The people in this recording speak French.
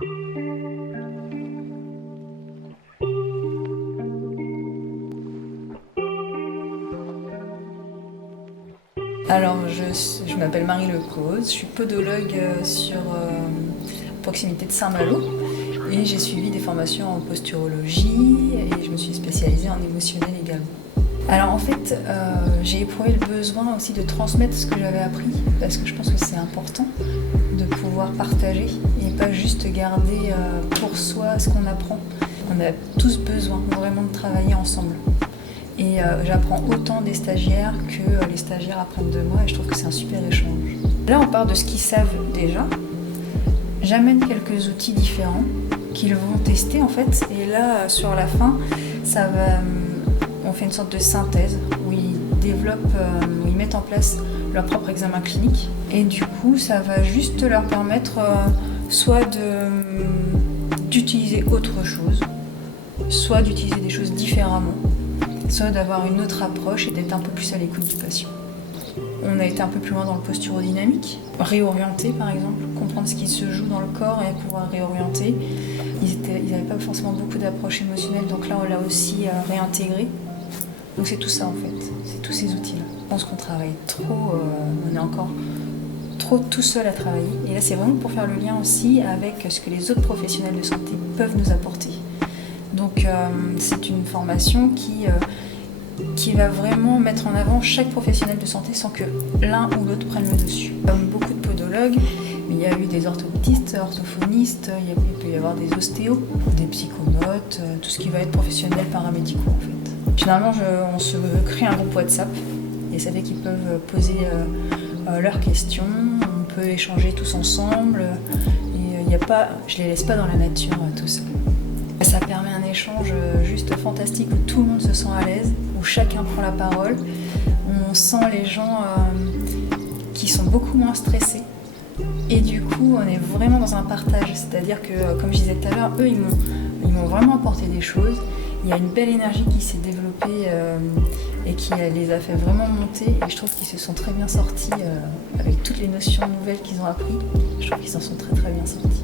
Alors, je m'appelle Marie Lecause, je suis podologue sur proximité de Saint-Malo et j'ai suivi des formations en posturologie et je me suis spécialisée en émotionnel également. Alors en fait, j'ai éprouvé le besoin aussi de transmettre ce que j'avais appris parce que je pense que c'est important de pouvoir partager et pas juste garder pour soi ce qu'on apprend. On a tous besoin vraiment de travailler ensemble. Et j'apprends autant des stagiaires que les stagiaires apprennent de moi et je trouve que c'est un super échange. Là, on part de ce qu'ils savent déjà. J'amène quelques outils différents qu'ils vont tester en fait. Et là, sur la fin, on fait une sorte de synthèse où ils développent, où ils mettent en place leur propre examen clinique. Et du coup, ça va juste leur permettre soit d'utiliser autre chose, soit d'utiliser des choses différemment, soit d'avoir une autre approche et d'être un peu plus à l'écoute du patient. On a été un peu plus loin dans le posturodynamique, réorienter par exemple, comprendre ce qui se joue dans le corps et pouvoir réorienter. Ils n'avaient pas forcément beaucoup d'approches émotionnelles, donc là on l'a aussi réintégré. Donc c'est tout ça en fait, c'est tous ces outils-là. Je pense qu'on travaille trop, on est encore trop tout seul à travailler. Et là c'est vraiment pour faire le lien aussi avec ce que les autres professionnels de santé peuvent nous apporter. Donc c'est une formation qui va vraiment mettre en avant chaque professionnel de santé sans que l'un ou l'autre prenne le dessus. Comme beaucoup de podologues, il y a eu des orthoptistes, orthophonistes, il peut y avoir des ostéos, des psychomotes, tout ce qui va être professionnel paramédicaux en fait. Finalement, on se crée un groupe WhatsApp et ça fait qu'ils peuvent poser leurs questions, on peut échanger tous ensemble et je les laisse pas dans la nature tout seul. Ça permet un échange juste fantastique où tout le monde se sent à l'aise, où chacun prend la parole. On sent les gens qui sont beaucoup moins stressés. Et du coup, on est vraiment dans un partage. C'est-à-dire que, comme je disais tout à l'heure, eux, ils m'ont vraiment apporté des choses. Il y a une belle énergie qui s'est développée et qui les a fait vraiment monter. Et je trouve qu'ils se sont très bien sortis avec toutes les notions nouvelles qu'ils ont apprises. Je trouve qu'ils s'en sont très très bien sortis.